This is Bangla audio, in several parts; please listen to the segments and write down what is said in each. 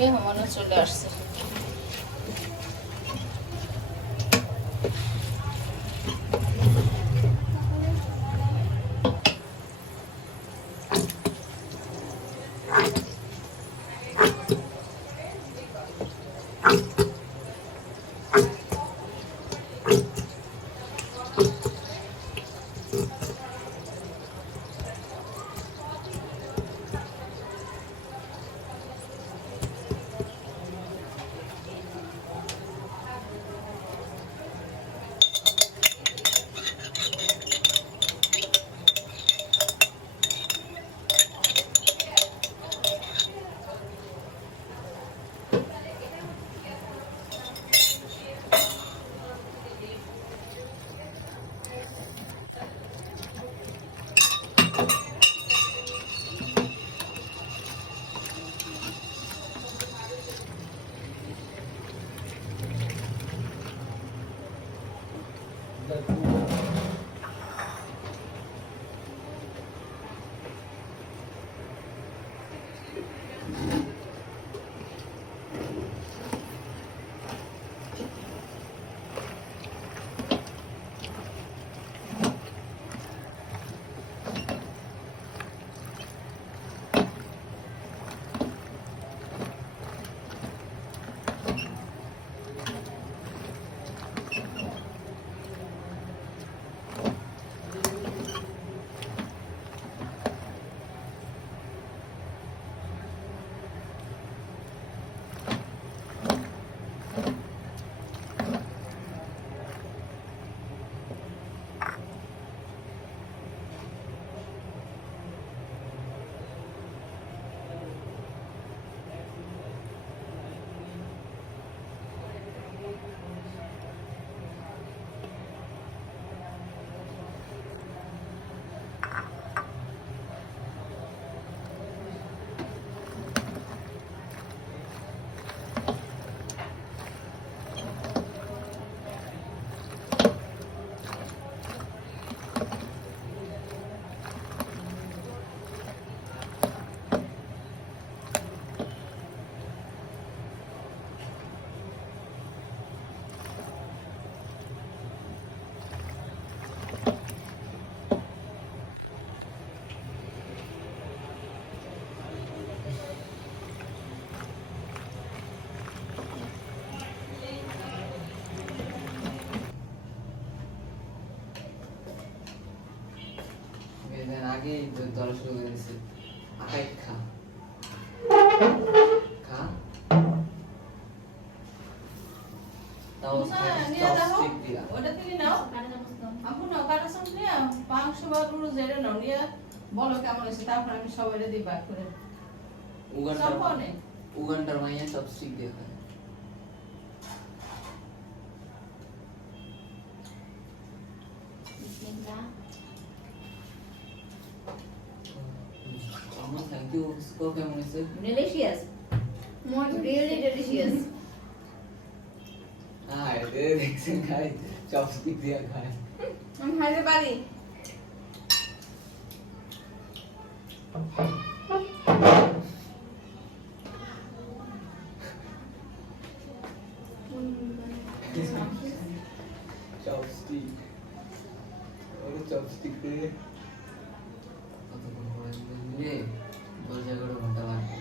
বাসা মেহমানও চলে আসছে। ধরা শুরু করে দিছে আকাই খা। খা তাও হ্যাঁ, নিয়ে দেখো। চপস্টিক দিয়া। ওটা থেকে নাও। আপু নাও কাটা চামচ নিয়ে মাংস বা পুরো জেরে নাও। নিয়ে বলো কেমন তারপর আমি দিই করে। উগান্ডার উগান্ডার মাইয়া চপস্টিক দিয়ে খায় আমার থ্যাংক ইউ স্কো কেমন হয়েছে Delicious. More really delicious. হ্যাঁ এতে দেখছেন খাই চপস্টিক দিয়ে খায় আমি খাইতে পারি চপস্টিক ওরে চপস্টিক দিয়ে কতক্ষণ পরে মিলে দশ এগারো ঘণ্টা লাগবে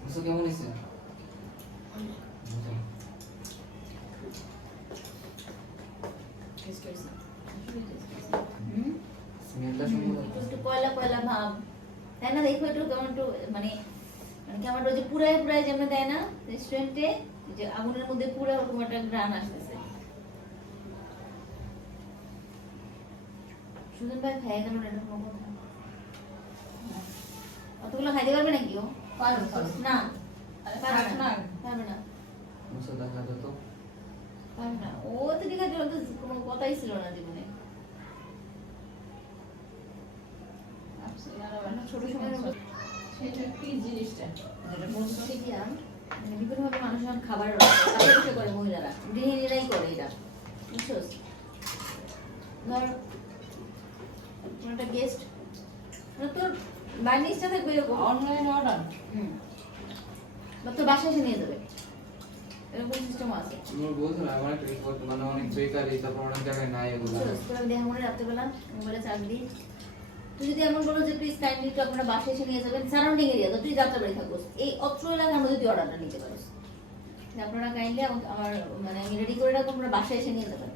বুঝছ কেমন হয়েছে বুঝো। হুম? স্মেলটা সুন্দর একটু একটু কয়লা কয়লা ভাব তাই না দেখো একটু কেমন একটু মানে মানে কেমন ওই যে পুরাই পুরাই যেমন দেয় না রেস্টুরেন্টে যে আগুনের মধ্যে পুরো ওরকম একটা গ্রান আসতেছে। সুজন ভাই খাই গেল না এরকম কথা। অতগুলো খাইতে পারবে নাকি ও? পারো পারো না? পারবে না। না। পারবে না। বুঝছ দেখা যেত পারবে না। ও তো ঠিক আছে তো কোনো কথাই ছিল না জীবনে। ছোট মধ্যে সেটা কি জিনিসটা? যেটা বলছো কি মানে বিভিন্নভাবে মানুষ এখন খাবার চাকরি করে মহিলারা। গৃহিণীরাই করে এটা। বুঝছোস? ধর একটা গেস্ট তোর বাড়ির ইচ্ছা থাকবে এরকম অনলাইন অর্ডার হুম। বা তোর বাসায় এসে নিয়ে যাবে। এরকম সিস্টেম আছে। আমার বলছিল আমার একটা রিপোর্ট মানে অনেক বেকারি তারপর অনেক জায়গায় নাই এগুলো। তোর দেখা মনে রাত্রেবেলা মোবাইলে চার্জ দিই। তুই যদি এমন বলো যে প্লিজ কাইন্ডলি একটু আপনারা বাসায় এসে নিয়ে যাবেন সারাউন্ডিং এরিয়া তো তুই যাত্রা বাড়ি থাকব। এই অত্র এলাকার মধ্যে তুই অর্ডারটা নিতে পারিস যে আপনারা কাইন্ডলি আমার মানে আমি রেডি করে রাখব আপনারা বাসায় এসে নিয়ে যাবেন।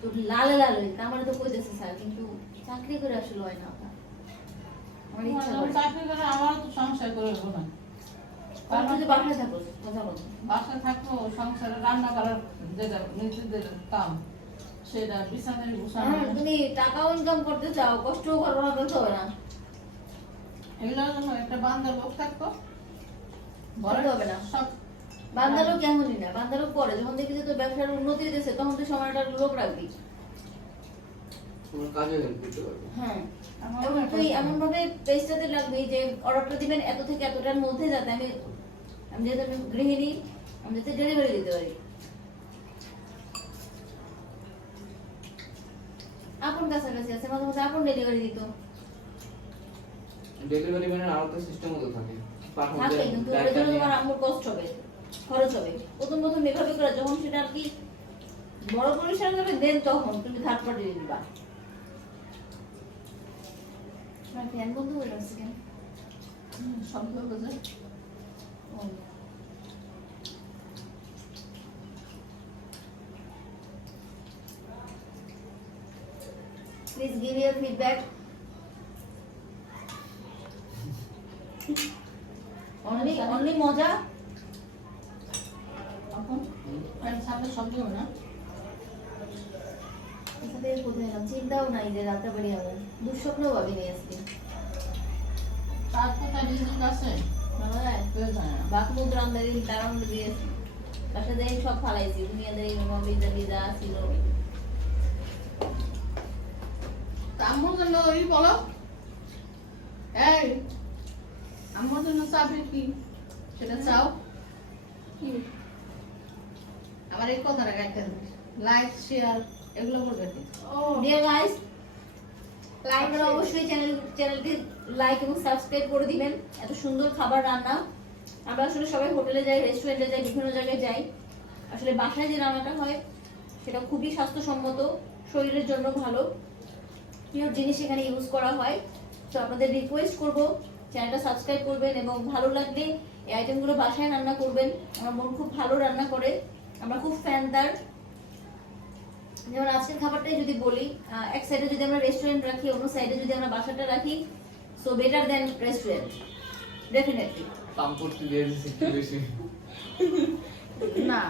তো লালে লাল হয়ে আমার তো কইতেছে স্যার কিন্তু চাকরি করে আসলে হয় না আপনার। আমার ইচ্ছা চাকরি করে আমারও তো সংসার করে না। বাসায় থাকো কথা বলছো বাসা থাকব সংসারে রান্না করার যেটা নিজেদের কাম। তুমি টাকাও ইনকাম করতে চাও কষ্টও করব না বলতে হবে না। জন্য একটা বান্দার লোক থাকতো। হবে না। সব বান্দারও কেমনই না বান্দারও পরে যখন দেখবি যে তোর ব্যবসার উন্নতি হতেছে তখন তুই সময়টা লোক রাখবি। হ্যাঁ। তুই এমন ভাবে পেজটাতে লাগবি যে অর্ডারটা দিবেন এত থেকে এতটার মধ্যে যাতে আমি আমি যেহেতু আমি গৃহিণী আমি যাতে ডেলিভারি দিতে পারি। আপন কাছাকাছি আছে মাঝে মাঝে আপন ডেলিভারি দিত। ডেলিভারি ম্যানের আরও তো সিস্টেম মতো থাকে। থাকে কিন্তু ওর জন্য তোমার আম্মুর কষ্ট হবে খরচ হবে। প্রথম প্রথম এভাবে করে যখন সেটা আর কি বড় পরিসর হবে দেন তখন তুমি থার্ড পার্টি দিবা। ফ্যান বন্ধ করে রাখছি কেন? বোঝে ও। Please give your feedback. Only, only এলাম চিন্তাও নাই যে রাতে বাড়ি দুঃস্বপ্নও ভাবিনি আজকে। তার কোথায় রিজিক আছে? ভালো হয় কেউ জানে না বাকমুদ রান্দারি তারাম দিয়েছি বাসা দিয়ে সব ফালাইছি। দুনিয়াদের এই বিজা ছিল। আম্মুর জন্য ওই বলো? এই আম্মুর জন্য চাবে কি? সেটা চাও? কি আমার এই কথাটা গাইতে লাইক শেয়ার এগুলো করবে কি? ডিয়ার গাইস আপনারা অবশ্যই চ্যানেল চ্যানেলটি লাইক এবং সাবস্ক্রাইব করে দিবেন। এত সুন্দর খাবার রান্না। আমরা আসলে সবাই হোটেলে যাই রেস্টুরেন্টে যাই, বিভিন্ন জায়গায় যাই। আসলে বাসায় যে রান্নাটা হয়, সেটা খুবই স্বাস্থ্যসম্মত, শরীরের জন্য ভালো। পিওর জিনিস এখানে ইউজ করা হয়। তো আপনাদের রিকোয়েস্ট করব চ্যানেলটা সাবস্ক্রাইব করবেন এবং ভালো লাগলে এই আইটেমগুলো বাসায় রান্না করবেন। আমার মন খুব ভালো রান্না করে। আমরা খুব ফ্যান তার যেমন আজকের খাবারটাই যদি বলি এক সাইডে যদি আমরা রেস্টুরেন্ট রাখি অন্য সাইডে যদি আমরা বাসাটা রাখি so better then restaurant definitely দিয়ে বেশি। না।